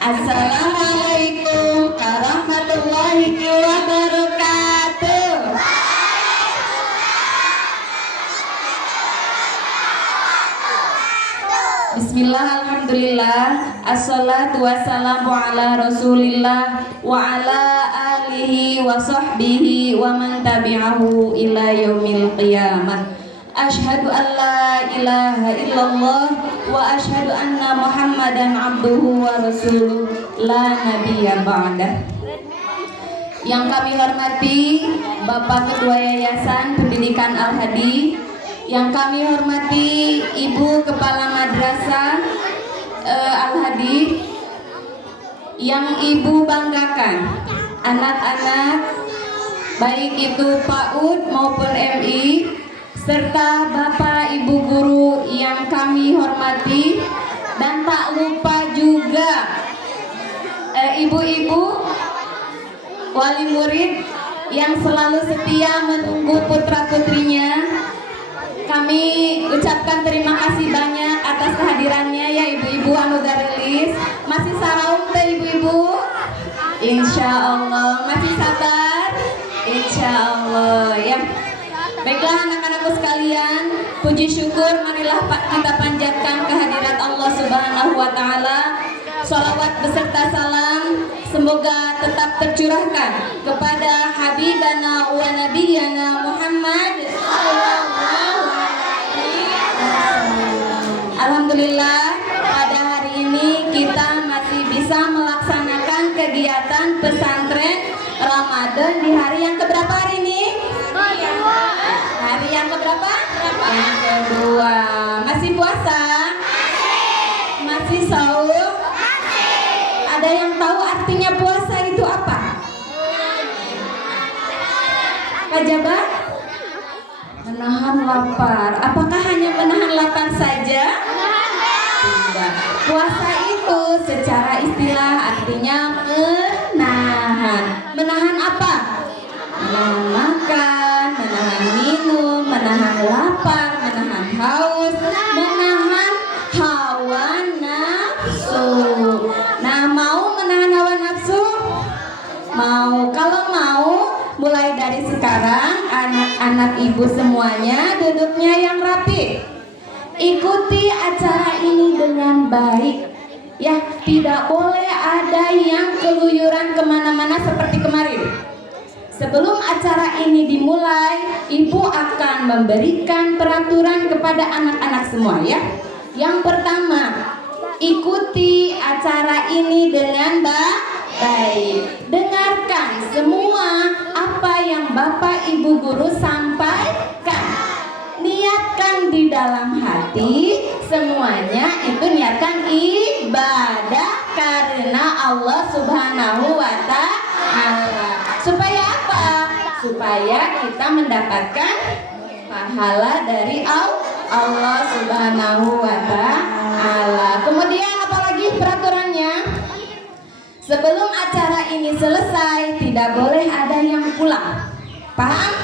Assalamualaikum warahmatullahi wabarakatuh. Bismillah, alhamdulillah, assalatu wassalamu ala rasulillah wa ala alihi wa sahbihi wa man tabi'ahu ila yaumil qiyamah. Asyhadu an la ilaha illallah wa asyhadu anna muhammadan abduhu wa rasuluh la nabiyya ba'dah. Yang kami hormati Bapak Ketua Yayasan Pendidikan Al-Hadi, yang kami hormati Ibu Kepala Madrasah Al-Hadi, yang Ibu banggakan anak-anak baik itu PAUD maupun MI, serta Bapak Ibu guru yang kami hormati, dan tak lupa juga ibu-ibu wali murid yang selalu setia menunggu putra-putrinya. Kami ucapkan terima kasih banyak atas kehadirannya ya ibu-ibu anu garelis. Masih saraung teh ibu-ibu? Insya Allah masih sabar? Insya Allah ya. Baiklah anak-anakku sekalian, puji syukur marilah kita panjatkan kehadirat Allah Subhanahu wa taala. Shalawat beserta salam semoga tetap tercurahkan kepada habibana wa nabiyana Muhammad sallallahu alaihi wasallam. Alhamdulillah pada hari ini kita masih bisa melaksanakan kegiatan pesantren Ramadan di hari yang keberapa hari ini? Hari yang keberapa? Yang kedua. Masih puasa? Masih sahur? Ada yang tahu artinya puasa itu apa? Kak Jabar? Menahan lapar. Apakah hanya menahan lapar saja? Tidak. Puasa itu secara istilah artinya menahan. Menahan apa? Menahan makan, menahan minum, menahan lapar, menahan haus, menahan hawa nafsu. Nah, mau menahan hawa nafsu? Mau. Kalau mau, mulai dari sekarang anak-anak ibu semuanya duduknya yang rapi. Ikuti acara ini dengan baik. Ya, tidak boleh ada yang keluyuran kemana-mana seperti kemarin. Sebelum acara ini dimulai, ibu akan memberikan peraturan kepada anak-anak semua ya. Yang pertama, ikuti acara ini dengan baik. Dengarkan semua apa yang Bapak Ibu guru sampaikan. Niatkan di dalam hati, semuanya itu niatkan ibadah karena Allah Subhanahu wa ta'ala. Supaya apa? Supaya kita mendapatkan pahala dari Allah Subhanahu wa ta'ala. Kemudian apalagi peraturannya? Sebelum acara ini selesai, tidak boleh ada yang pulang. Paham?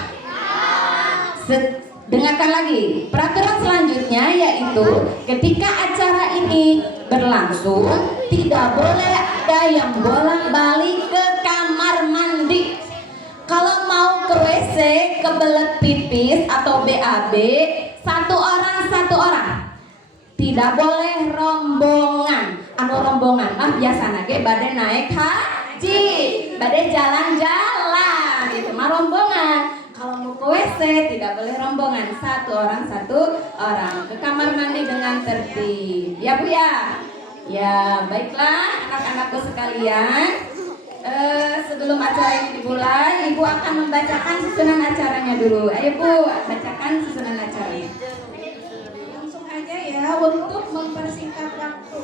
Dengarkan lagi. Peraturan selanjutnya yaitu ketika acara ini berlangsung, tidak boleh ada yang bolak-balik ke kamar mandi. Kalau mau ke WC, kebelet pipis atau BAB, satu orang. Tidak boleh rombongan. Rombongan biasana ge bade naik haji, bade jalan-jalan gitu mah rombongan. Kalau mau ke WC tidak boleh rombongan, satu orang ke kamar mandi dengan tertib. Ya Bu ya? Ya baiklah anak-anakku sekalian. Sebelum acara ini dimulai, Ibu akan membacakan susunan acaranya dulu. Ayo Bu, bacakan susunan acaranya. Langsung aja ya untuk mempersingkat waktu.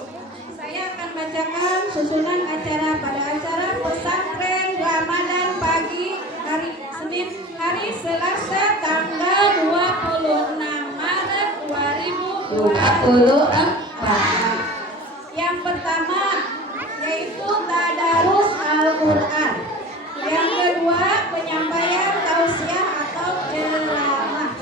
Saya akan bacakan susunan acara pada acara pesantren Ramadan pagi hari Senin, hari Selasa tanggal 26 Maret 2024. Yang pertama yaitu tadarus Al-Quran. Yang kedua penyampaian tausiah atau ceramah.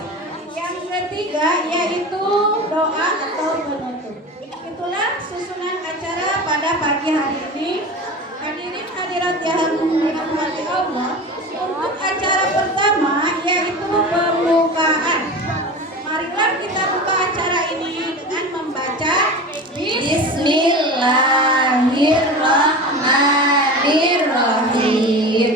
Yang ketiga yaitu doa atau penutup. Itulah Itulah susunan acara pada pagi hari ini. Hadirin hadirat yang dirahmati Allah, untuk acara pertama yaitu pembukaan. Marilah kita buka acara ini dengan membaca Bismillahirrahmanirrahim.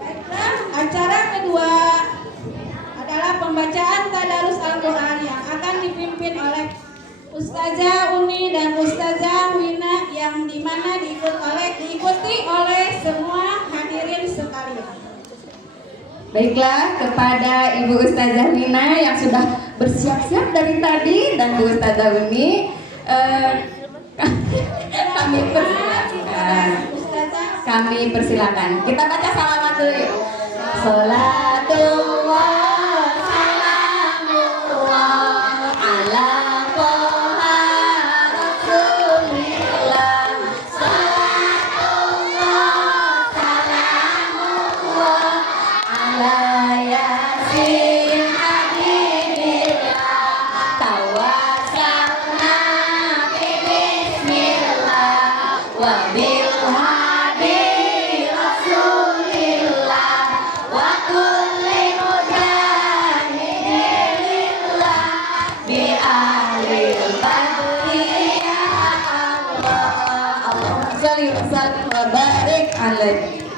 Baiklah, acara kedua adalah pembacaan tadarus Al-Quran yang akan dipimpin oleh Ustazah Uni dan Ustazah Wina, yang dimana diikuti oleh semua hadirin sekalian. Baiklah, kepada Ibu Ustazah Wina yang sudah bersiap-siap dari tadi dan Bu Ustazah Uni, kami persilakan. Kita baca salawat dulu yuk. Salatullah salamullah ala toha rasulillah. Salatullah salamullah ala yasin habibillah. Tawassalna bi bismillah wa bil hadi rasulillah wa kulli mujahidillah bi ahlil badri ya Allah. Allahumma sholli wa sallim wa barik alaihi.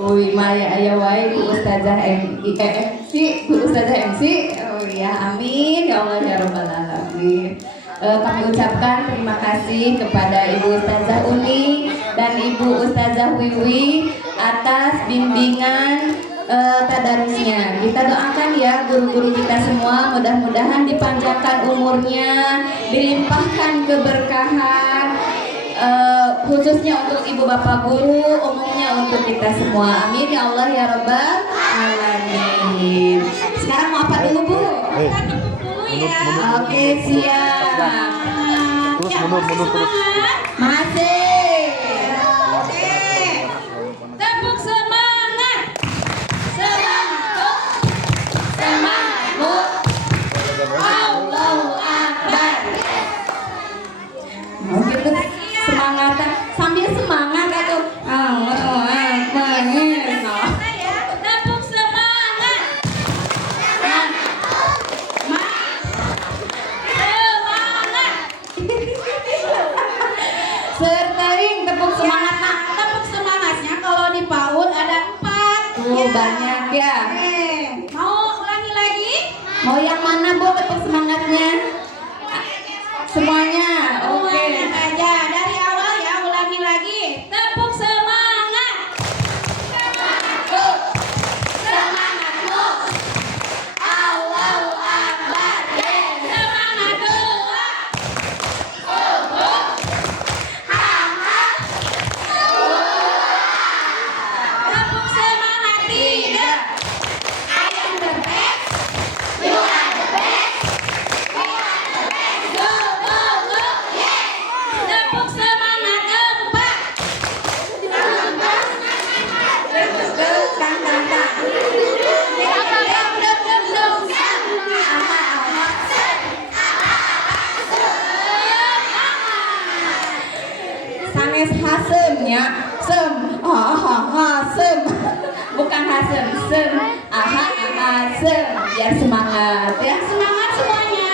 Ui Maya aya wae Bu Ustazah MC, Bu Ustazah MC. Oh ya, amin ya Allah ya rabbal alamin. Kami ucapkan terima kasih kepada Ibu Ustazah Uni dan Ibu Ustazah Wiwi atas bimbingan tadarusnya. Kita doakan ya guru-guru kita semua, mudah-mudahan dipanjangkan umurnya, dilimpahkan keberkahan, khususnya untuk ibu bapak guru, umumnya untuk kita semua. Amin ya Allah ya rabbal alamin. Sekarang mau apa dulu Bu? Kita tepuk dulu ya. Oke siap. Terus mundur terus. Masih. Oke. Tepuk semangat. Semangat. Semangatmu. Allahu Akbar. Oh gitu semangat sambil semangat atau Allahu Akbar. Ya, tepuk semangat. Semangat. Sertering tepuk semangat nak. Tepuk semangatnya kalau di PAUD ada 4. Oh banyak ya. Mau ulangi lagi? Mau yang mana Bu tepuk semangatnya? Semuanya. Oke. Semuanya aja dari awal ya, ulangi lagi. Tepuk semangat. Semangatmu. Allahu Akbar. Semangat doa. Tepuk semangat 3. Ayam bebek. You are the best. Go, go, go. Tepuk semangat 4. Sanes hasemnya sem sem bukan hasem sem sem biar semangat ya. Semangat semuanya.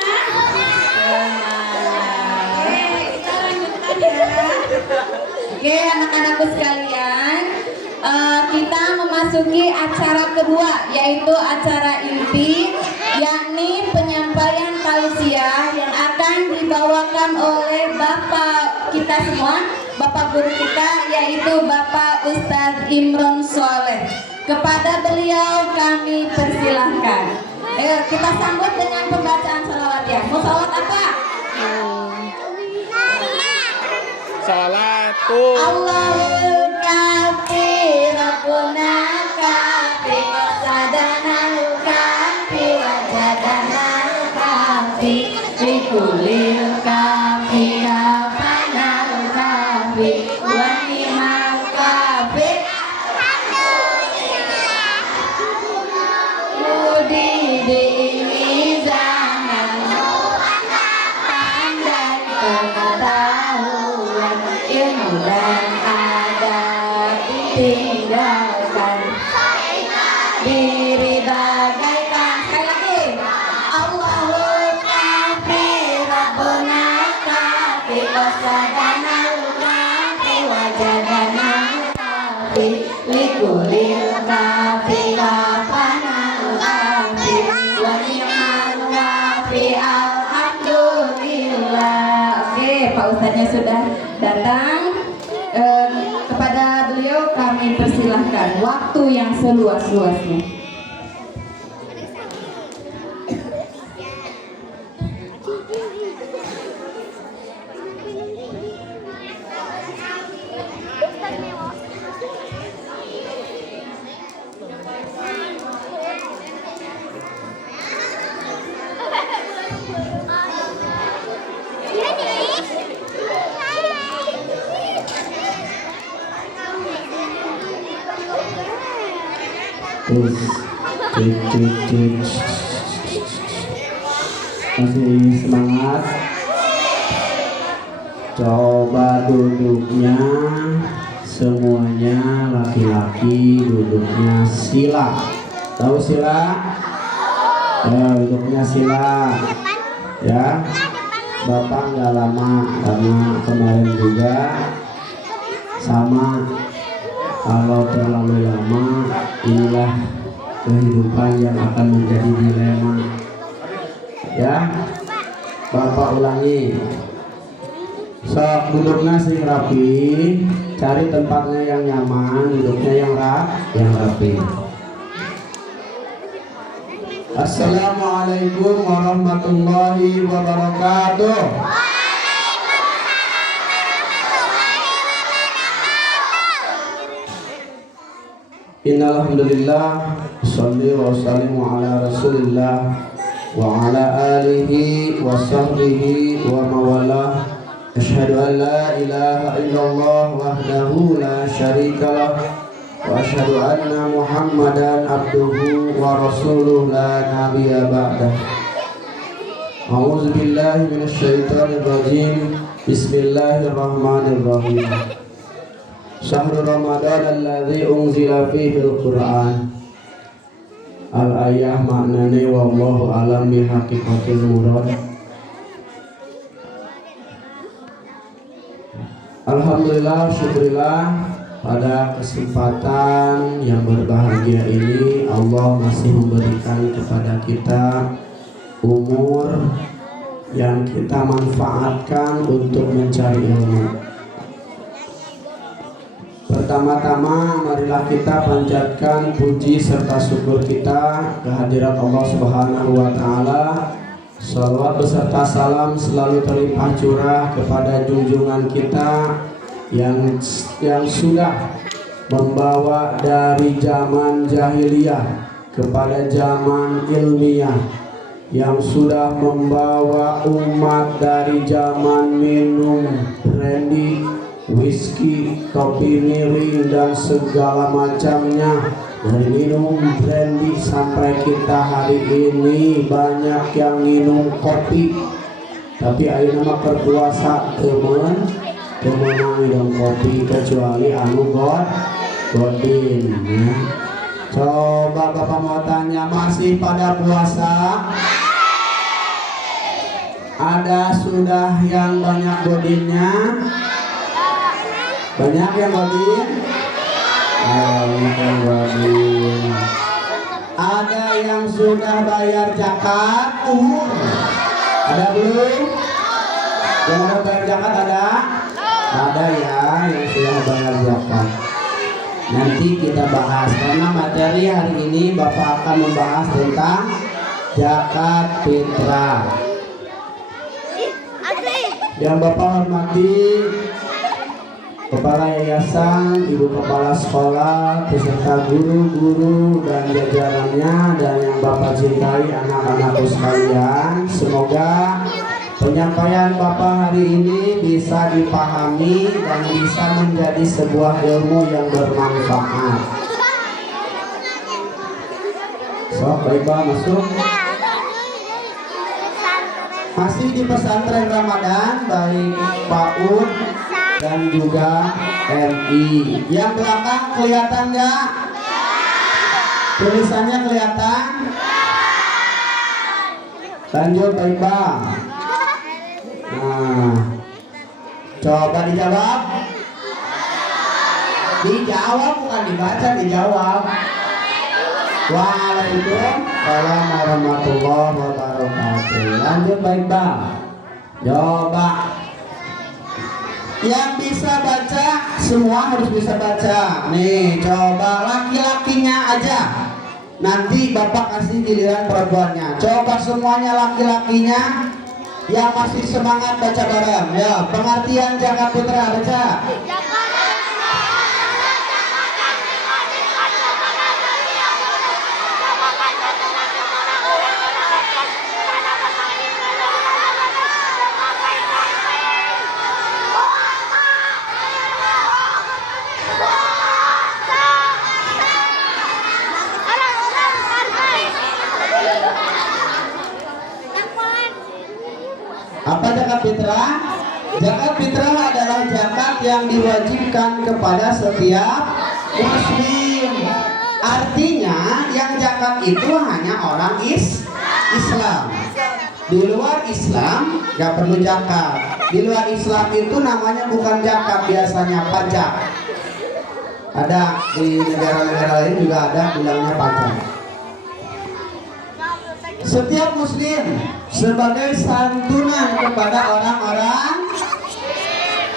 Oke, kita lanjutkan ya. Oke anak-anakku sekalian, kita memasuki acara kedua yaitu acara inti, yakni penyampaian tausiah yang akan dibawakan oleh Bapak kita semua, Bapak guru kita yaitu Bapak Ustadz Imron Soleh. Kepada beliau kami persilahkan. Kita sambut dengan pembacaan salawat ya. Mau salawat apa? Salatu. Allahul kafi Rabbuna kafi qasadana kafi wajadana kafi bikulil kafi kafana kafi wa ni'mal kafi Mudi di ini zaman pandai pengetahuan ilmu dan adab ditinggalkan diri bagaikan sekali lagi Allahul kafi Rabbuna kafi qasadana kafi wajadana kafi likulil kafi kafana kafi wa ni'mal kafi alhamdulillah. Oke, Pak Ustadznya sudah datang. Kepada beliau kami persilahkan waktu yang seluas-luasnya. Terus masih semangat. Coba duduknya semuanya laki-laki duduknya sila. Tahu sila? Ya, duduknya sila. Ya, Bapak nggak lama karena kemarin juga sama Kalau terlalu lama, inilah kehidupan yang akan menjadi dilema. Ya, Bapak ulangi. Sok duduknya sing rapi, cari tempatnya yang nyaman, duduknya yang rapi. Assalamualaikum warahmatullahi wabarakatuh. Innalhamdulillah, sholli wa sallimu ala rasulillah wa ala alihi wa sahbihi wa mawalah. Asyhadu an la ilaha illallah wahdahu la syarikalah wa asyhadu anna Muhammadan abduhu wa rasuluh la nabiyya ba'dah. A'udzu billahi minasyaitonir rajim. Bismillahirrahmanirrahim. Syahrul Ramadan alladzi unzila fihi al-Qur'an. Al-ayah maknane wallahu alam bi haqiqatil murad. Alhamdulillah, syukurillah, pada kesempatan yang berbahagia ini Allah masih memberikan kepada kita umur yang kita manfaatkan untuk mencari ilmu. Pertama-tama marilah kita panjatkan puji serta syukur kita kehadirat Allah Subhanahu wa taala. Salawat beserta salam selalu terlimpah curah kepada junjungan kita yang sudah membawa dari zaman jahiliyah kepada zaman ilmiah, yang sudah membawa umat dari zaman minum brandy, whisky, kopi miring dan segala macamnya, dari minum brandy sampai kita hari ini banyak yang minum kopi. Tapi ayeuna mah berpuasa temen minum kopi kecuali anu godin ya. Coba Bapak mau tanya, masih pada puasa? Ada sudah yang banyak godinnya? Banyak yang godin? Godin. Ada yang sudah bayar zakat? Ada belum? Yang sudah bayar zakat ada? Ada ya, yang sudah bayar zakat. Nanti kita bahas, karena materi hari ini Bapak akan membahas tentang zakat fitrah. Yang Bapak hormati Kepala Yayasan, Ibu Kepala Sekolah, beserta guru-guru dan jajarannya, dan yang Bapak cintai anak-anakku sekalian, semoga penyampaian Bapak hari ini bisa dipahami dan bisa menjadi sebuah ilmu yang bermanfaat. Sok, baiklah masuk. Masih di pesantren Ramadan, baik PAUD dan juga MI. Yang belakang kelihatan nggak? Tulisannya kelihatan? Lanjut baik Bang. Nah, coba dijawab. Dijawab bukan dibaca, dijawab. Waalaikumsalam warahmatullahi wabarakatuh. Lanjut baik Bang. Coba. Yang bisa baca, semua harus bisa baca. Nih, coba laki-lakinya aja. Nanti Bapak kasih giliran perempuannya. Coba semuanya laki-lakinya yang masih semangat baca bareng. Ya, pengertian zakat fitrah baca. Apa zakat fitrah? Zakat fitrah adalah zakat yang diwajibkan kepada setiap muslim. Artinya yang zakat itu hanya orang Islam. Di luar Islam gak perlu zakat. Di luar Islam itu namanya bukan zakat, biasanya pajak. Ada di negara-negara lain juga ada bilangnya pacar. Setiap muslim sebagai santunan kepada orang-orang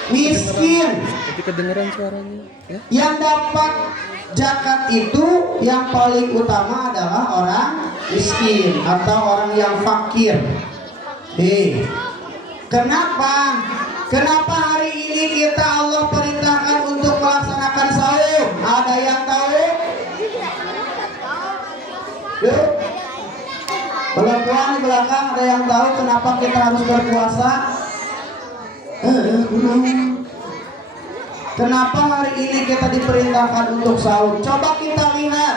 miskin Tapi kedengeran suaranya ya. yang dapat zakat itu yang paling utama adalah orang miskin atau orang yang fakir. Kenapa? Kenapa hari ini kita Allah perintahkan untuk melaksanakan saum? Ada yang tahu? Yuk. Perempuan di belakang ada yang tahu kenapa kita harus berpuasa? Kenapa hari ini kita diperintahkan untuk saum? Coba kita lihat.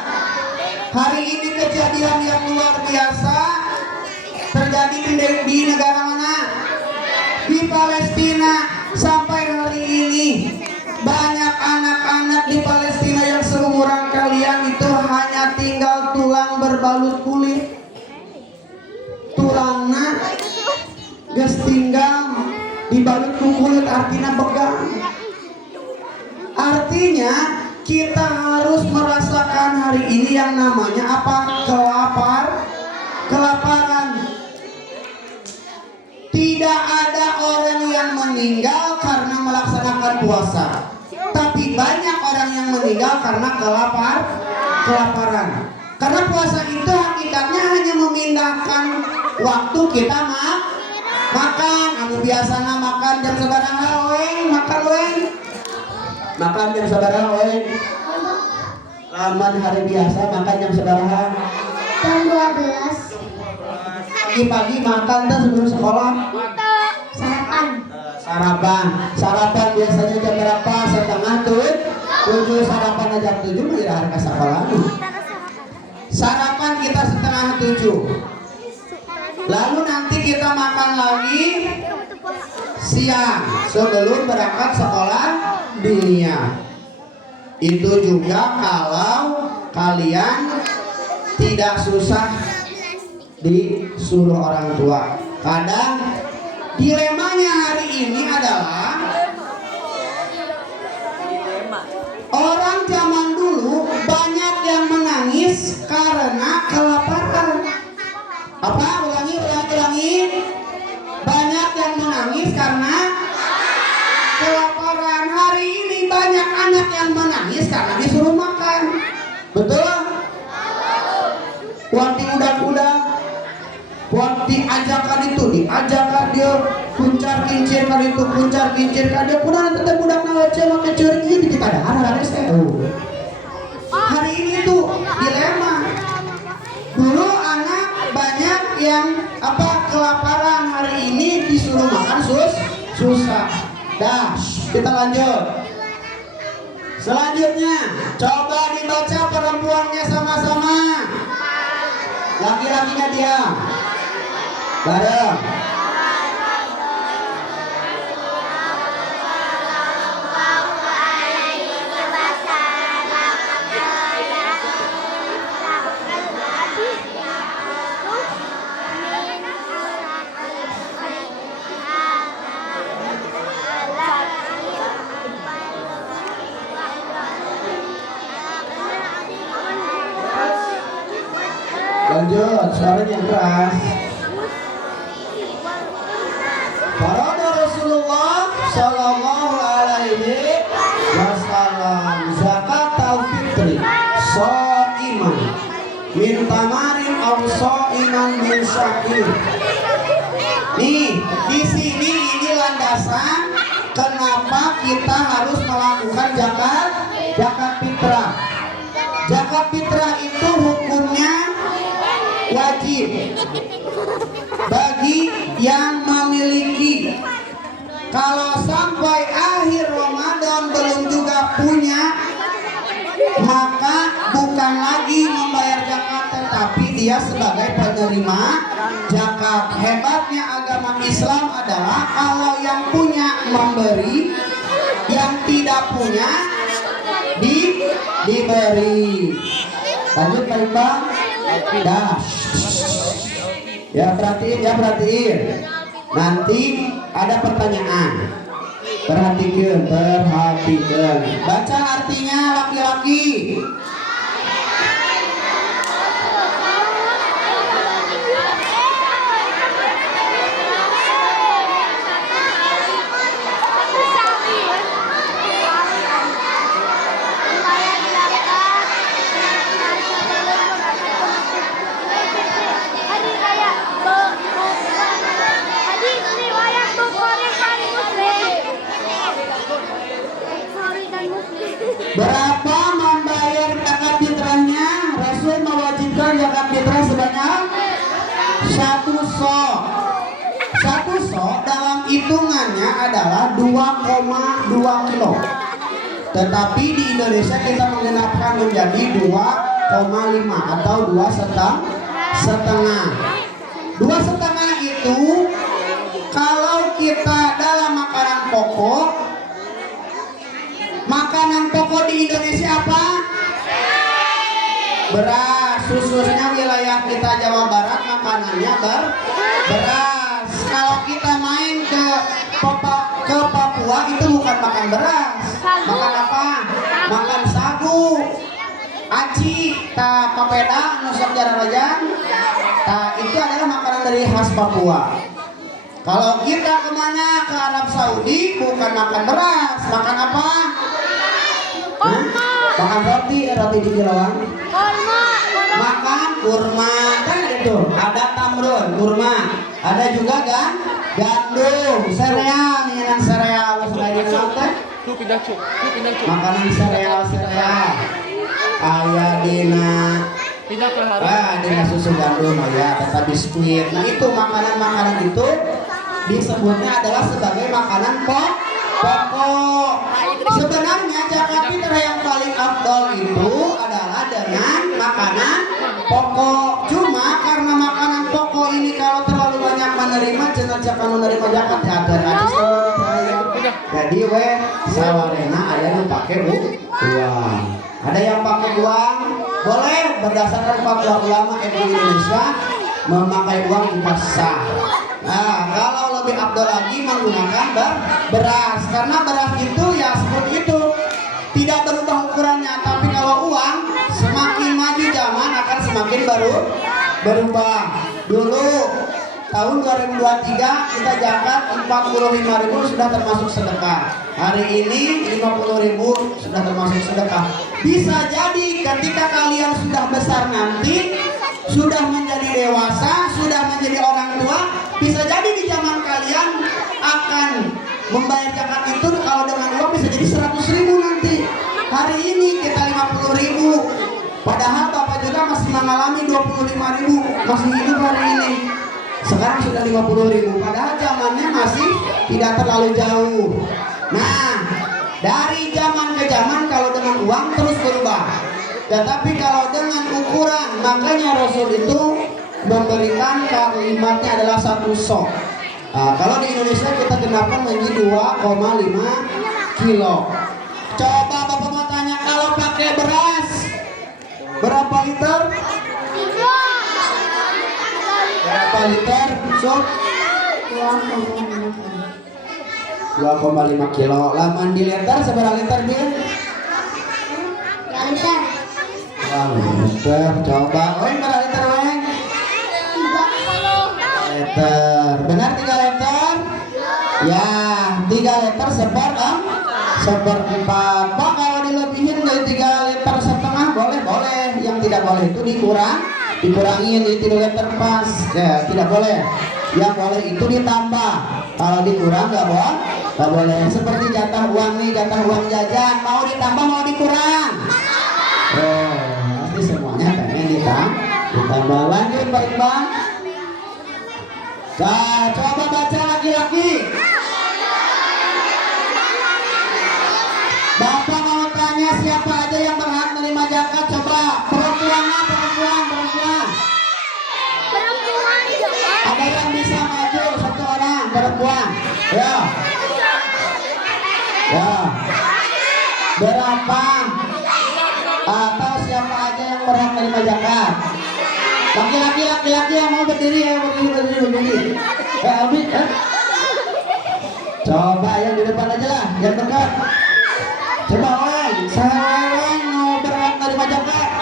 Hari ini kejadian yang luar biasa terjadi di negara mana? Di Palestina. Sampai hari ini banyak anak-anak di Palestina yang seumuran kalian itu hanya tinggal tulang berbalut kulit. Tulangnya geus tinggal dibalut ku kulit, artinya begang. Artinya kita harus merasakan hari ini yang namanya apa? Kelaparan. Tidak ada orang yang meninggal karena melaksanakan puasa, tapi banyak orang yang meninggal karena kelaparan. Karena puasa itu hakikatnya hanya memindahkan waktu kita makan. Anu biasanya makan jam sabaraha weng, makan jam sabaraha weng. Laman hari biasa makan jam sabaraha? Jam 12. Pagi-pagi makan tuh sebelum sekolah. Sarapan biasanya jam berapa? Setengah 7. Sarapan jam 7 menjadi harga sekolah. Sarapan kita setengah 7. Lalu nanti kita makan lagi siang sebelum berangkat sekolah dunia. Itu juga kalau kalian tidak susah disuruh orang tua. Kadang dilemanya hari ini adalah orang zaman dulu banyak yang menangis karena kelaparan. Apa? Ulangi. Banyak yang menangis karena kelaparan. Hari ini banyak anak yang menangis karena disuruh makan. Betul? Wanti udah Wanti ajakan itu diajakan dia puncar kincir kali itu puncar kincir kali dia pun tetap budak nawace make ceuring ieu di kita ada hari ini tuh dilema. Dulu anak banyak yang kelaparan, hari ini disuruh makan susah. Kita lanjut. Selanjutnya coba dibaca perempuannya sama-sama. Laki-lakinya diam. Bareng. Lanjut, suaranya keras. Farada Rasulullah sallallahu alaihi wasallam zakatul fitri shaiman min tamarin aw shaiman min syakir. Nih, di sini ini landasan kenapa kita harus melakukan zakat fitrah. Zakat fitrah itu hukumnya wajib bagi yang memiliki. Kalau sampai akhir Ramadan belum juga punya, maka bukan lagi membayar zakat, tetapi dia sebagai penerima zakat. Hebatnya agama Islam adalah kalau yang punya memberi, yang tidak punya diberi. Lanjut Pak Iqbal. Ya perhatiin. Nanti ada pertanyaan. perhatikan. Baca artinya laki-laki. Berapa membayar zakat fitrahnya? Rasul mewajibkan zakat fitrah sebanyak 1 sok. 1 sok dalam hitungannya adalah 2,2 kilo. Tetapi di Indonesia kita menggenapkan menjadi 2,5 atau 2,5. 2,5 itu kalau kita dalam makanan pokok. Makanan pokok di Indonesia apa? Beras. Khususnya wilayah kita Jawa Barat makanannya beras. Kalau kita main ke Papua itu bukan makan beras. Makan apa? Makan sagu, aci, papeda, nusok jararajan. Itu adalah makanan dari khas Papua. Kalau kita kemana ke Arab Saudi bukan makan beras, makan apa? Makan roti di kilauan. Makan kurma, kan itu. Ada tamrun, kurma. Ada juga kan gandum, sereal, nih yang sereal selain itu. Makanan sereal. Ayah dina. Dina susu gandum ya, tetap biskuit. Nah itu makanan itu disebutnya adalah sebagai makanan pokok. Sebenarnya zakat fitrah yang paling afdol itu adalah dengan makanan pokok. Cuma karena makanan pokok ini kalau terlalu banyak menerima jenazah menerima zakat jadi sawarena ada yang pakai uang. Ada yang pakai uang boleh berdasarkan fatwa ulama MUI Indonesia memakai uang juga sah. Nah, kalau lebih afdol lagi menggunakan beras karena beras itu ya seperti itu tidak berubah ukurannya, tapi kalau uang semakin maju zaman akan semakin berubah. Dulu tahun 2023 kita zakat 45.000 sudah termasuk sedekah. Hari ini 50.000 sudah termasuk sedekah. Bisa jadi ketika kalian sudah besar nanti, sudah menjadi dewasa, sudah menjadi orang tua, bisa jadi di zaman kalian akan membayar zakat itu kalau dengan uang bisa jadi 100.000 nanti. Hari ini kita 50.000, padahal Bapak juga masih mengalami 25.000, masih hidup hari ini. Sekarang sudah 50.000, padahal zamannya masih tidak terlalu jauh. Nah, dari zaman ke zaman kalau dengan uang terus berubah. Tetapi kalau dengan ukuran, makanya Rasul itu memberikan kalimatnya adalah 1 sok. Nah, kalau di Indonesia kita genapkan menjadi 2,5 kilo. Coba Bapak mau tanya, kalau pakai beras berapa liter? Berapa liter? Sok 2,5 kilo. Laman di liter seberapa liter, Bin? 3 liter. Liter. Coba, berapa liter, Weng? 3 liter. Benar 3 liter? Ya, 3 liter seperempat. Pak, kalau dilebihin dari 3 liter setengah boleh. Yang tidak boleh itu dikurangin jadi 3 liter pas. Ya, tidak boleh. Yang boleh itu ditambah. Kalau dikurang nggak boleh. Seperti jatah uang nih, jatah uang jajan, mau ditambah mau dikurang. Pasti semuanya pengen ditambah. Lanjut Pak Iqbal. Nah, coba baca laki-laki. Bapak mau tanya siapa aja yang berhak menerima zakat? Coba perempuan. Ada yang bisa maju 1 orang perempuan. Ya. Berapa? Atau siapa aja yang berhak menerima zakat? Laki-laki yang mau berdiri ya, berdiri. Coba Coba yang di depan aja lah, yang dekat. Coba Wen, saya mau berangkat dari Majapahit.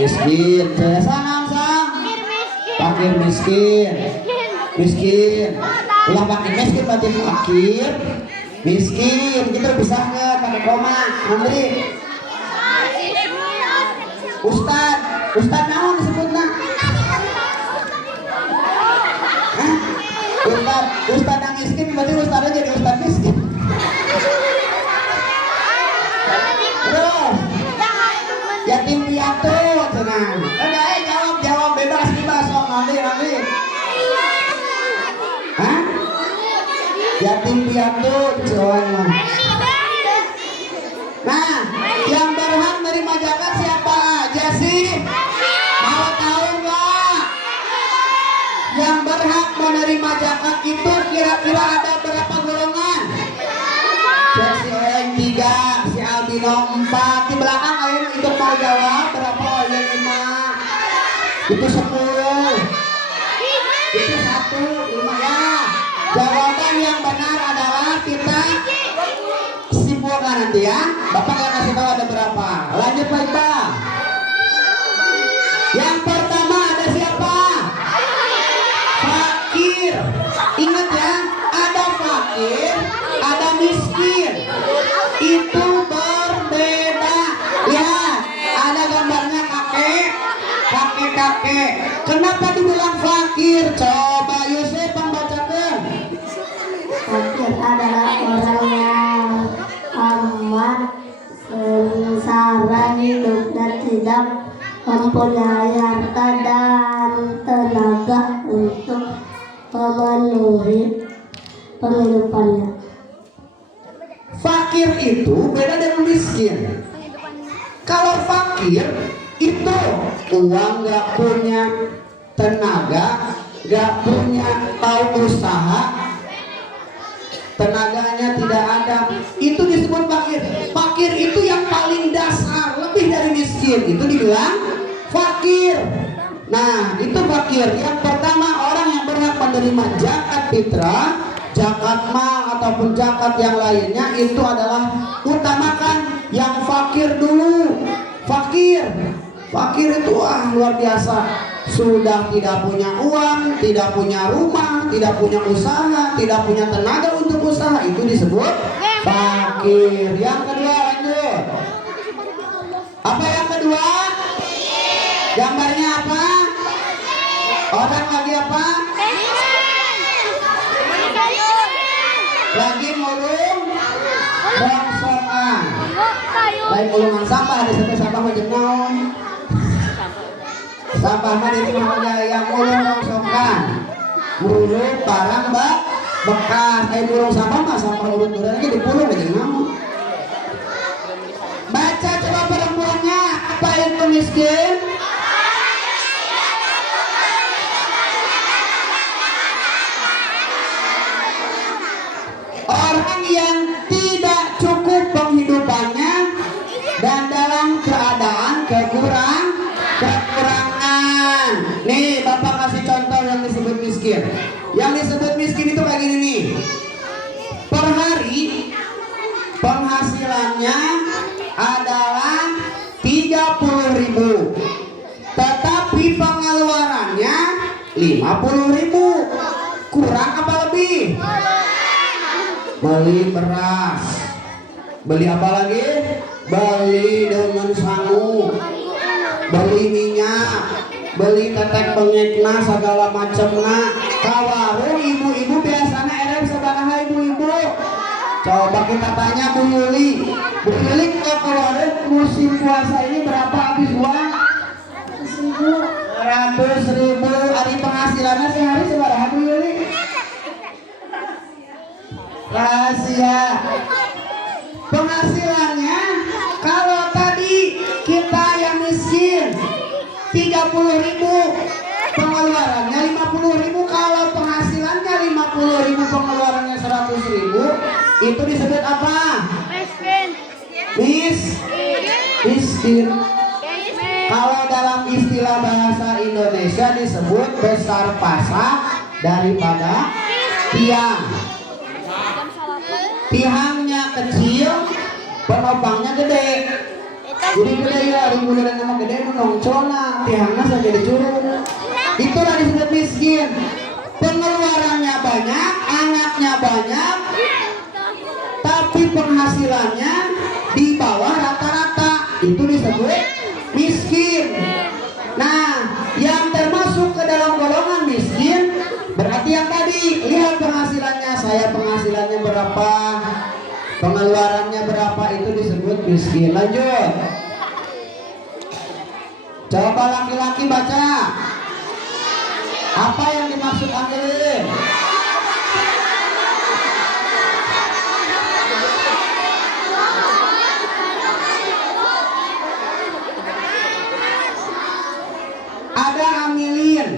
Miskin, saya sang. Fakir miskin. Miskin. Ulah fakir miskin berarti fakir. Miskin, kita pisahkan pakai koma. Nanti. Ustad naon disebutna? Ustad yang miskin berarti ustadnya jadi ustad miskin. Terus yatim piatu tenang. Oke, jawab bebas sok nanti. Hah? Yatim piatu soalnya. Nah, yang berhak menerima zakat siapa aja sih? Mau tahu nggak? Yang berhak menerima zakat itu kira-kira ada berapa golongan? Si Eng 3, si Albino 4. Di belakang Eng itu mau jawab berapa? Yang 5. Itu 10. Itu 1, 5 ya. Jawaban yang benar adalah kita simpulkan nanti ya. Bapak akan kasih tahu ada berapa. Lanjut Pak Iqbal. Yang pertama ada siapa? Fakir. Ingat ya, ada fakir, ada miskin. Itu berbeda. Lihat, ada gambarnya kakek. Kenapa dibilang fakir? Coba Yusuf membacakan. Fakir adalah orang yang amat sengsara hidup dan tidak mempunyai harta dan tenaga untuk memenuhi penghidupannya. Fakir itu beda dengan miskin. Kalau fakir itu uang gak punya, tenaga gak punya, tahu usaha, tenaganya tidak ada, itu disebut fakir. Fakir itu yang paling dasar, lebih dari miskin, itu dibilang fakir. Nah, itu fakir. Yang pertama, orang yang berhak menerima zakat fitrah, zakat mal ataupun zakat yang lainnya, itu adalah utamakan yang fakir dulu. Fakir itu luar biasa. Sudah tidak punya uang, tidak punya rumah, tidak punya usaha, tidak punya tenaga untuk usaha, itu disebut fakir. Yang kedua lanjut. Apa yang kedua? Gambarnya apa? Orang lagi apa? Lagi mulung rongsokan. Lain mulungan sampah, ada sampai sampah macam naon. Sampah mah itu namanya yang mulung rongsokan. Mulung barang bekas. Mulung sampah mah sampah urut-urutan lagi dipulung aja naon. Baca coba perempuannya, apa itu miskin? Orang yang tidak cukup penghidupannya dan dalam keadaan kekurangan. Nih Bapak kasih contoh yang disebut miskin. Yang disebut miskin itu kayak gini nih. Per hari penghasilannya adalah 30.000, tetapi pengeluarannya 50.000. Kurang apa lebih? Beli beras. Beli apa lagi? Beli daun sangu. Beli minyak. Beli tetek bengekna segala macamna. Kawarung ibu-ibu biasanya erem sabaraha ibu-ibu. Coba kita tanya Bu Yuli. Bu Yuli kalau keluarin musim puasa ini berapa habis uang? 100.000. Hari penghasilannya sehari sabaraha Bu Yuli? Rahasia. Penghasilannya kalau tadi kita yang miskin 30.000, pengeluarannya 50.000. Kalau penghasilannya 50.000, pengeluarannya 100.000, itu disebut apa? Miskin. Kalau dalam istilah bahasa Indonesia disebut besar pasak, daripada tiang. Tiangnya kecil, penopangnya gede. Jadi gede ya, ribuan nama gede nongcona, tiangnya saja dicurung. Itulah disebut miskin. Pengeluarannya banyak, anaknya banyak, tapi penghasilannya di bawah rata-rata. Itu disebut miskin. Nah, yang termasuk ke dalam golongan miskin berarti yang tadi, lihat penghasilannya, saya penghasilannya berapa, pengeluarannya berapa, itu disebut miskin. Lanjut. Coba laki-laki baca. Apa yang dimaksud amilin? Ada amilin.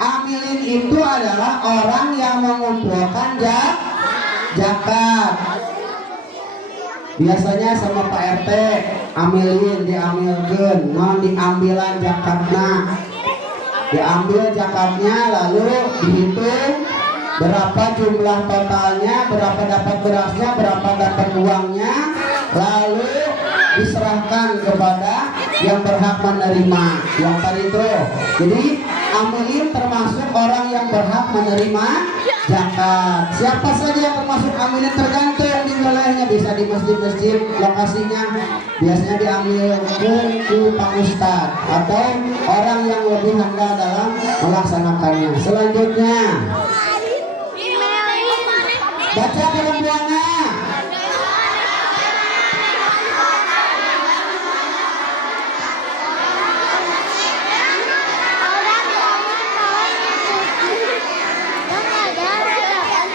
Amilin itu adalah orang yang mengumpulkan zakat. Biasanya sama Pak RT, amilin diambilkan, non diambilan zakatna. Diambil zakatnya lalu dihitung berapa jumlah totalnya, berapa dapat berasnya, berapa dapat uangnya, lalu diserahkan kepada yang berhak menerima. Yang tadi itu. Jadi amilin termasuk orang yang berhak menerima zakat. Siapa saja yang termasuk amilin tergantung di wilayahnya, bisa di masjid-masjid lokasinya biasanya diambil ke Pak Ustadz atau orang yang lebih handal dalam melaksanakannya. Selanjutnya baca perempuannya.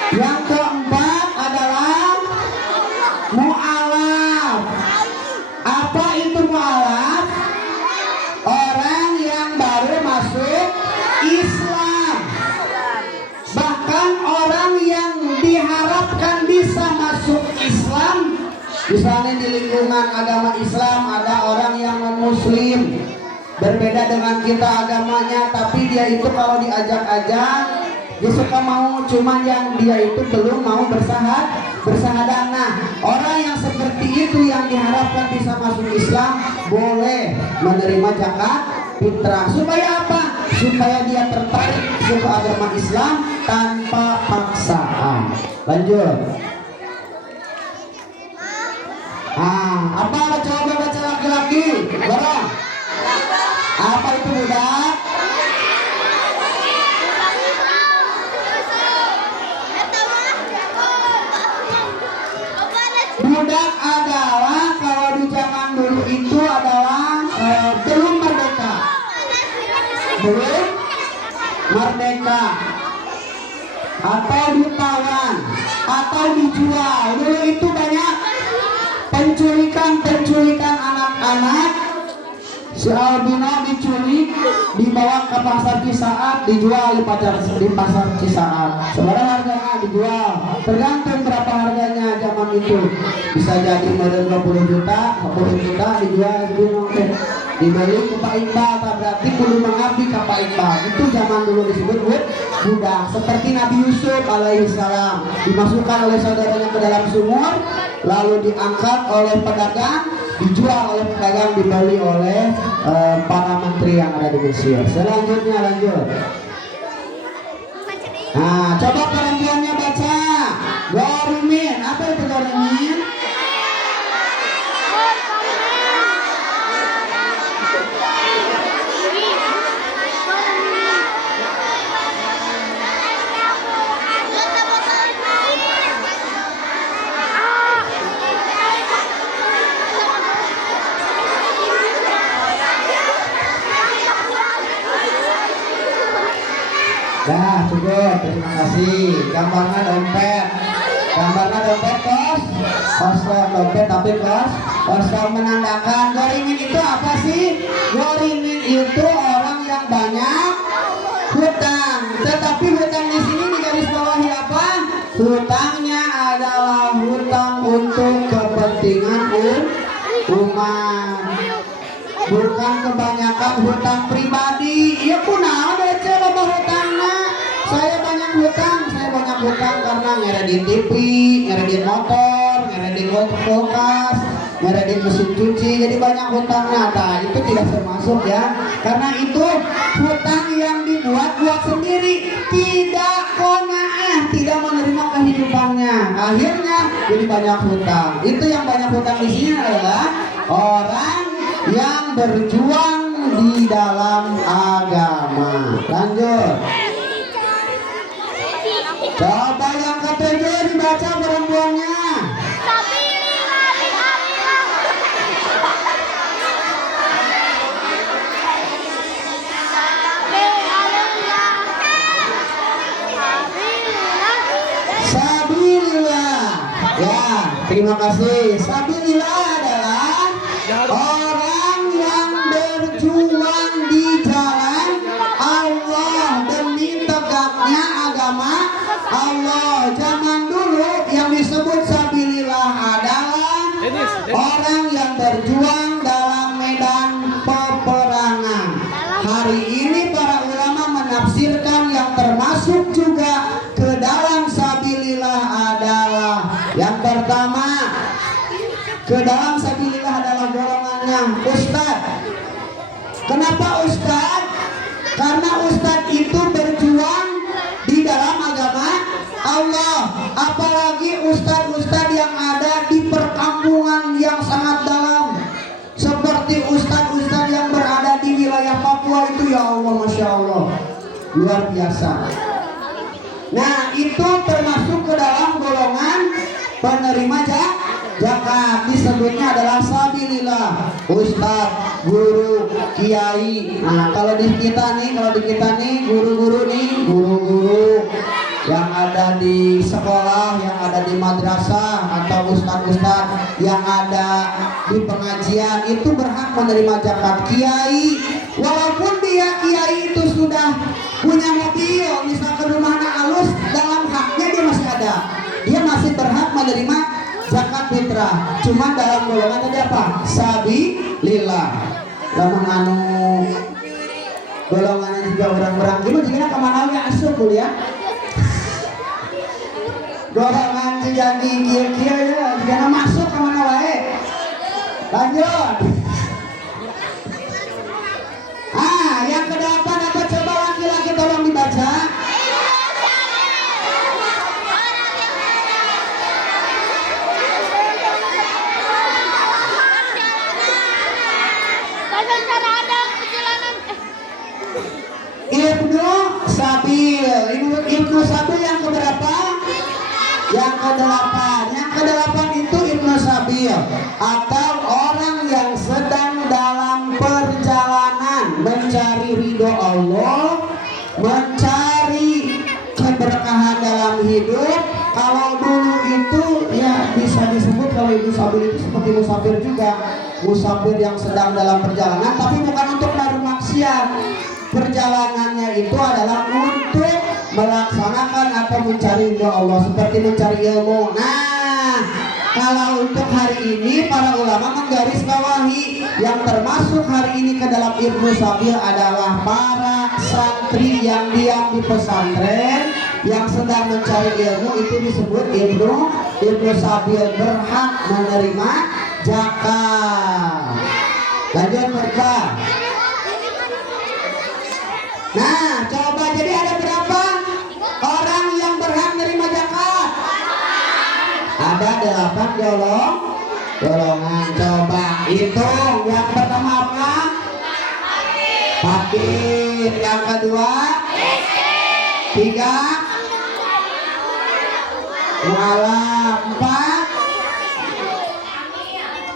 Yang keempat adalah mu'alaf. Apa itu mu'alaf? Orang yang baru masuk Islam. Bahkan orang yang diharapkan bisa masuk Islam. Misalnya di lingkungan agama Islam ada orang yang non-muslim, berbeda dengan kita agamanya, tapi dia itu kalau diajak-ajak dia suka mau, cuma yang dia itu belum mau bersahadat. Nah, orang yang seperti itu yang diharapkan bisa masuk Islam boleh menerima zakat fitrah. Supaya apa? Supaya dia tertarik ke agama Islam tanpa paksaan. Lanjut. Apa coba baca laki-laki? Barang. Apa itu budak? Budak adalah kalau di zaman dulu itu adalah belum merdeka, atau ditawan atau dijual. Dulu itu banyak penculikan anak-anak. Si albino diculik, dibawa ke pasar Cisaat, dijual di pasar Cisaat. Sebenarnya harganya dijual, tergantung berapa harganya zaman itu. Bisa jadi model 20 juta, 10 juta dijual dibeli ke Pak Iqbal, berarti kudu mengabdi ke Pak Iqbal. Itu zaman dulu disebut budak. Seperti Nabi Yusuf alaihissalam dimasukkan oleh saudaranya ke dalam sumur, lalu diangkat oleh pedagang, dijual oleh pedagang, dibeli oleh para menteri yang ada di Mesir. Selanjutnya lanjut. Nah, coba perempuannya baca. Gorimin. Apa itu gorimin? Dah cukup, terima kasih. Gambarnya dompet kos, kosong dompet tapi kosong menandakan. Gorimin itu apa sih? Gorimin itu orang yang banyak hutang. Tetapi hutang di sini di garis bawahi apa? Hutangnya adalah hutang untuk kepentingan umat, bukan kebanyakan hutang pribadi. Iya kunaon ada coba hutangnya. Saya banyak banyak hutang? Saya banyak hutang karena ngeredit TV, ngeredit motor, ngeredit kulkas, ngeredit mesin cuci, jadi banyak hutangnya. Nah, itu tidak termasuk ya, karena itu hutang yang dibuat sendiri, tidak qanaah, tidak menerima kehidupannya, akhirnya jadi banyak hutang. Itu yang banyak hutang di sini adalah orang yang berjuang di dalam agama. Lanjut. Coba yang ketujuh dibaca perempuannya. Sabilillah. Ya, terima kasih. Sabilillah adalah orang yang berjuang di jalan Allah demi tegaknya agama Allah. Zaman dulu yang disebut sabilillah adalah orang yang berjuang dalam medan peperangan. Hari ini para ulama menafsirkan yang termasuk juga ke dalam sabilillah adalah yang pertama, ke dalam sabilillah adalah golongannya ustad. Kenapa ustad? Karena ustad itu berjuang di dalam agama Allah. Apalagi ustad-ustad yang ada di perkampungan yang sangat dalam, seperti ustad-ustad yang berada di wilayah Papua itu, ya Allah, Masya Allah, luar biasa. Nah, itu termasuk ke dalam golongan penerima zakat, disebutnya adalah sabilillah, ustaz, guru, kiai. Nah, kalau di kita nih guru-guru nih, guru-guru yang ada di sekolah, yang ada di madrasah, atau ustaz-ustaz yang ada di pengajian itu berhak menerima zakat. Kiai, walaupun dia kiai itu sudah punya mobil, misalkan rumahnya alus, dalam haknya dia masih ada, dia masih berhak menerima zakat fitrah. Cuma dalam golongan tadi apa? Sabilillah. Lamun anu golongan juga orang-orang gimana jika kemana we asup kuliah. Golongan jadi kieu-kieu ya, jika masuk kemana wae. Lanjut. Yang ke-8 apa coba laki-laki tolong dibaca. Ibnu Sabil. Ibnu Sabil yang keberapa? Yang ke-8. Yang ke-8 itu Ibnu Sabil, atau orang yang sedang dalam perjalanan mencari ridho Allah, mencari keberkahan dalam hidup. Kalau dulu itu ya bisa disebut kalau Ibnu Sabil itu seperti musafir juga, musafir yang sedang dalam perjalanan, tapi bukan untuk melakukan maksiat. Perjalanannya itu adalah untuk melaksanakan atau mencari ridho Allah, seperti mencari ilmu. Nah, kalau untuk hari ini para ulama menggarisbawahi yang termasuk hari ini ke dalam Ibnu Sabil adalah para santri yang diam di pesantren yang sedang mencari ilmu, itu disebut Ibnu Sabil, berhak menerima zakat. Lanjut mereka. Nah, coba jadi ada berapa orang yang berhak menerima zakat? Ada 8 golongan. Coba hitung. Yang pertama apa? Fakir. Yang kedua? 3 mualaf. 4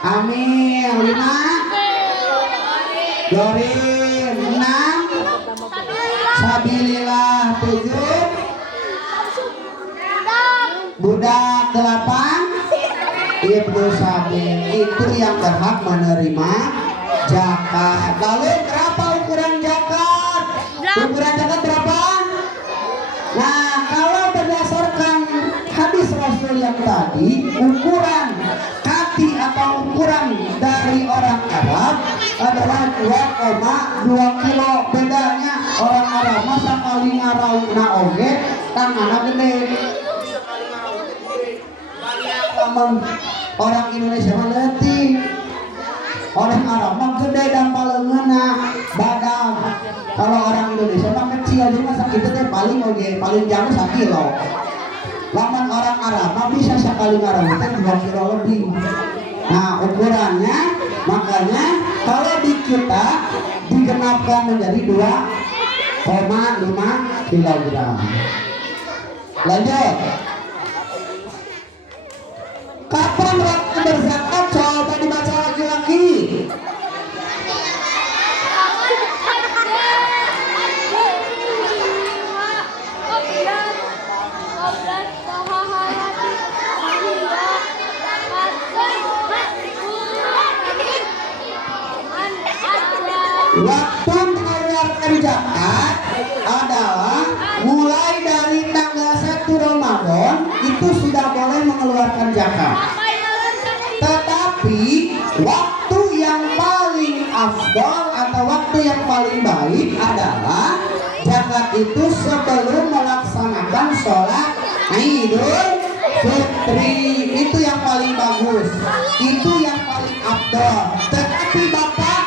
amil. 5 dorim. 6 sabilillah. 7 budak. 8 Ibnu Sabil. Itu yang berhak menerima zakat. Lalu berapa ukuran zakat? Ukuran zakat berapa? Nah, kalau berdasarkan hadis Rasul yang tadi, ukuran kaki atau ukuran dari orang Arab adalah 2,2 kilo. Bedanya orang Arab masa kali ngarauna oge tanganna gede. Lamun orang Indonesia mah leutik. Orang Arab mah gede dan paleungeunna badag. Kalau orang Indonesia mah kecil, jadi masa kitu teh paling jauh 1 kilo. Lamun orang Arab mah bisa sekali ngarauna teh 2 kilo lebih. Nah, ukurannya makanya kalau di kita digenapkan menjadi 2,5 kilogram. Lanjut. Kapan waktu berzakat? Coba dibaca lagi-lagi. Waktu mengeluarkan zakat adalah mulai dari tanggal 1 Ramadan itu sudah boleh mengeluarkan zakat. Tetapi waktu yang paling afdol atau waktu yang paling baik adalah zakat itu sebelum melaksanakan sholat Idul Fitri. Itu yang paling bagus, itu yang paling afdol. Tetapi Bapak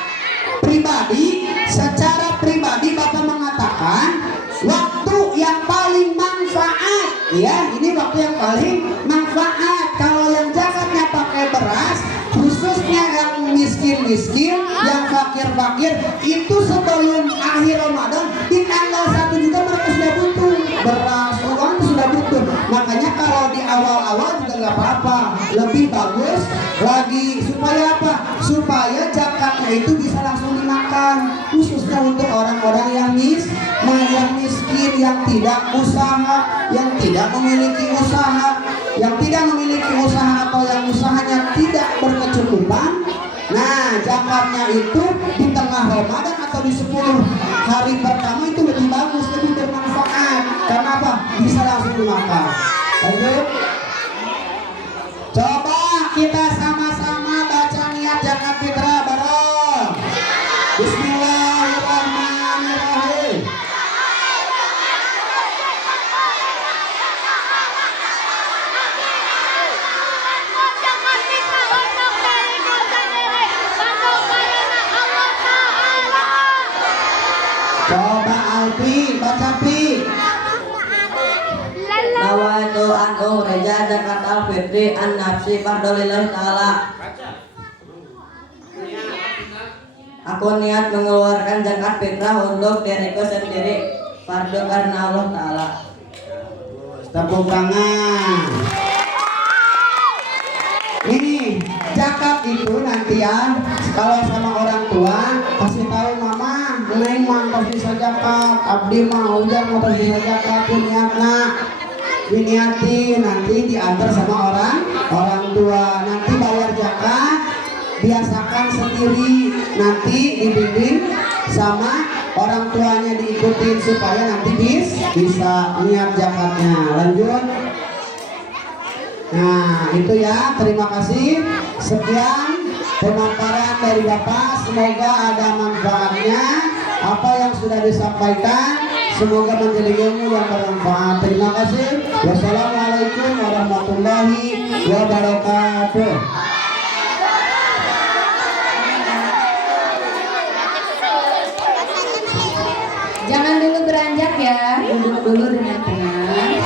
pribadi, secara pribadi Bapak mengatakan waktu yang paling manfaat, ya ini waktu yang paling manfaat. Kalau yang zakatnya pakai beras, khususnya yang miskin-miskin, yang fakir-fakir, itu sebelum akhir Ramadan di tanggal 1 juga mereka sudah butuh beras, uang itu sudah butuh. Makanya kalau di awal-awal juga nggak apa-apa, lebih bagus lagi supaya apa? Supaya zakatnya itu bisa langsung dimakan, khususnya untuk orang-orang yang miskin, yang tidak usaha, yang tidak memiliki usaha, atau yang usahanya tidak berkecukupan. Nah, zakatnya itu di tengah Ramadan atau di 10 hari pertama itu lebih bagus, lebih bermanfaat. Karena apa? Bisa langsung dimakan. Lanjut. Coba kita sama-sama baca niat zakat fitrah bareng. Bismillahirrahmanirrahim. Coba Alfi, baca Pi. Nawaitu an ukhraja zakat al-fitri an nafsi fardolillahi ta'ala. Aku niat mengeluarkan zakat fitrah untuk diriku sendiri, fardu karena Allah Ta'ala. Tepuk tangan. Ini zakat itu nantian kalau sama orang tua kasih tahu mama, neng mah harus bisa zakat, abdi mah ujang harus bisa zakat, niatna diniati nanti diantar sama orang tua, nanti bayar zakat biasakan sendiri, nanti dibimbing sama orang tuanya, diikutin supaya nanti bisa niat zakatnya. Lanjut. Nah itu ya, terima kasih. Sekian pemaparan dari Bapak, semoga ada manfaatnya. Apa yang sudah disampaikan semoga menjadi ilmu yang bermanfaat. Terima kasih. Wassalamualaikum warahmatullahi wabarakatuh. Jangan dulu beranjak ya, duduk dulu dengan tenang.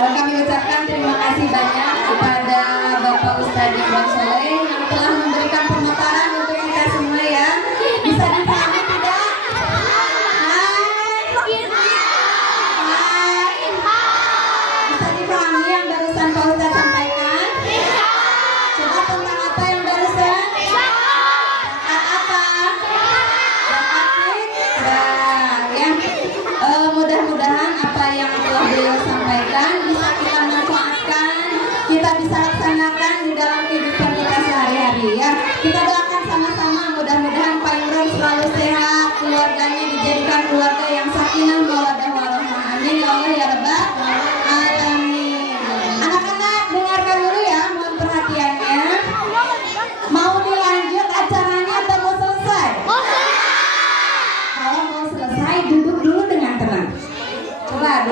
Kami ucapkan terima kasih banyak kepada Bapak Ustadz Iqbal Soleh yang telah memberikan pemaparan untuk kita semua ya. Bisa dipahami tidak? Bisa dipahami yang barusan Pak Ustadz sampaikan? Coba tentang apa yang barusan? Apa? Mudah-mudahan apa yang telah beliau sampaikan bisa kita manfaatkan, kita bisa laksanakan di dalam kehidupan kita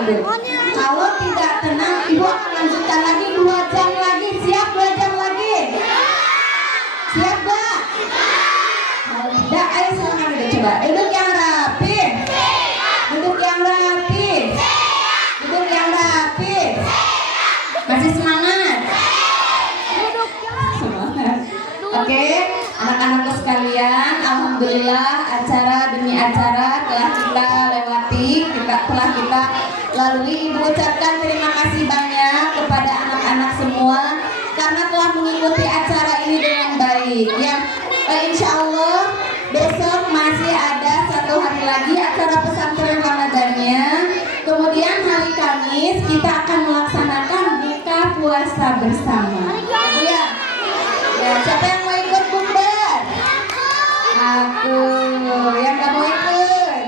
Aduh. Kalau tidak tenang, ibu akan lanjutkan lagi 2 jam lagi. Siap 2 jam lagi? Siap gak? Kalau tidak, ayo silakan duduk coba. Duduk yang rapi. Duduk yang rapi. Duduk yang rapi. Masih semangat? Semangat. Oke, anak-anakku sekalian, alhamdulillah acara demi acara telah kita lewati, telah kita lalui. Ibu ucapkan terima kasih banyak kepada anak-anak semua karena telah mengikuti acara ini dengan baik. Ya, insya Allah besok masih ada 1 hari lagi acara pesantren Ramadannya. Kemudian hari Kamis kita akan melaksanakan buka puasa bersama. Ya, ya, siapa yang mau ikut bukber? Aku. Yang gak mau ikut?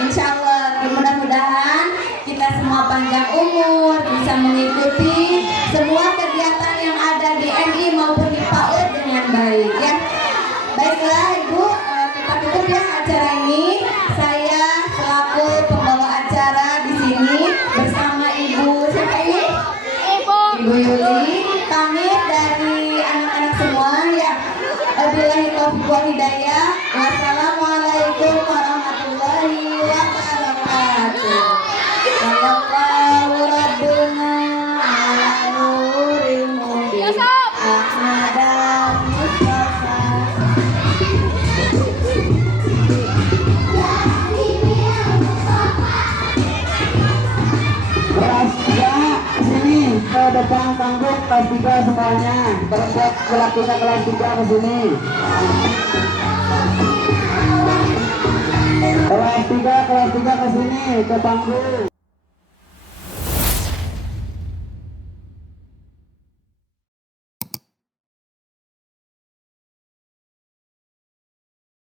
Insya Allah, mudah-mudahan kita semua panjang umur, bisa mengikuti semua kegiatan yang ada di MI maupun di PAUD dengan baik. Ya, baiklah Ibu, kita tutup ya acara ini. Saya selaku pembawa acara di sini bersama Ibu siapa ini? Ibu Yuli pamit dari anak-anak semua ya. Wabillahi taufiq wal hidayah. Wassalamualaikum warahmatullahi wabarakatuh. Wallahu rabbuna ala nuril mubin. Ahmad Mustafa. Kelas 3 kesini ke depan panggung, kelas 3 semuanya. Berbuat melakukan kelas 3 kesini. Kelas 3 kesini ke panggung.